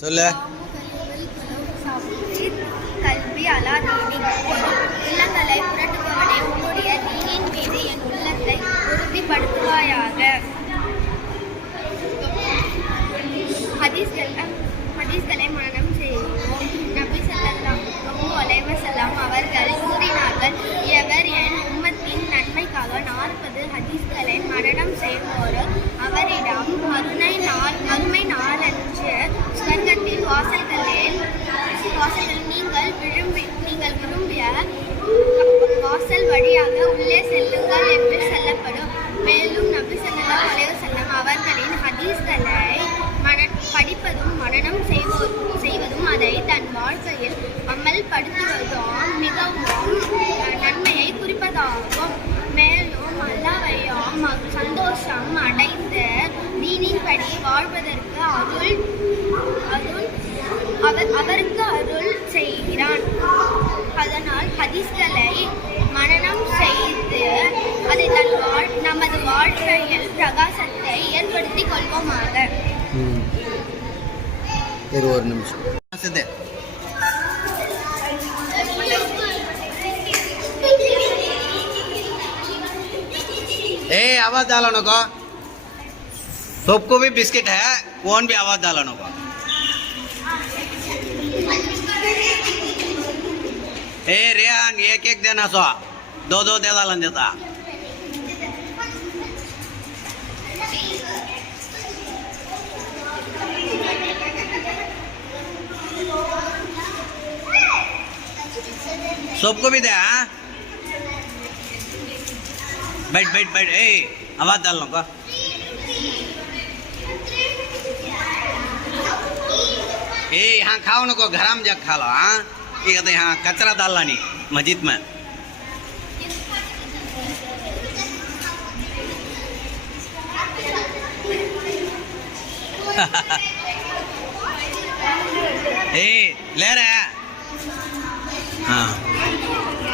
சொல்லு. கல்வி அலா தீனி. உள்ளங்களை புரட்டுபவனே, உன்னுடைய தீனின் மீது என் உள்ளத்தை உறுதிப்படுத்துவாயாக. ஹதீஸ்களை மனனம் செய்வோம். நபி ஸல்லல்லாஹு அலைஹி வஸல்லம் அவர்கள் கூறினார்கள், எவர் என் உம்மத்தின் நன்மைக்காக 40 ஹதீஸ்களை மனனம் செய்வோரோ அவரிடம் மறுமை நாளன்று சுவர்க்கத்தின் வாசல்களில் நீங்கள் விரும்பிய வாசல் வழியாக உள்ளே செல்லுங்கள் என்று சொல்லப்படும். மேலும் நபி ஸல்லல்லாஹு அலைஹி வஸல்லம் அவர்களின் ஹதீஸ்களை படிப்பதும் மனனம் செய்வதும் அதை தன் வாழ்க்கையில் அமல்படுத்துவதும் மிகவும் நன்மையை குறிப்பதாகும். மேலும் அல்லாஹ்வையும் சந்தோஷம் அடைந்த தீனின்படி வாழ்வதற்கு அவருக்கு அருள் செய்கிறான். அதனால் ஹதீஸ்களை மனனம் செய்து அதை நமது வாழ்க்கையில் பிரகாசத்தை ஏற்படுத்திக் கொள்வோமாக. ஒரு நிமிஷம். आवाज डालो नको. सबको भी बिस्किट है, कौन भी आवाज डालो नको. रेहान एक देना सो, दो दे डालन देता. सबको भी दे. बैठ आवाज डाल लो. यहाँ खाओ नको, घर में जाकर खा लो. हाँ ये कहते यहाँ कचरा डालना नहीं मस्जिद में. ले रहे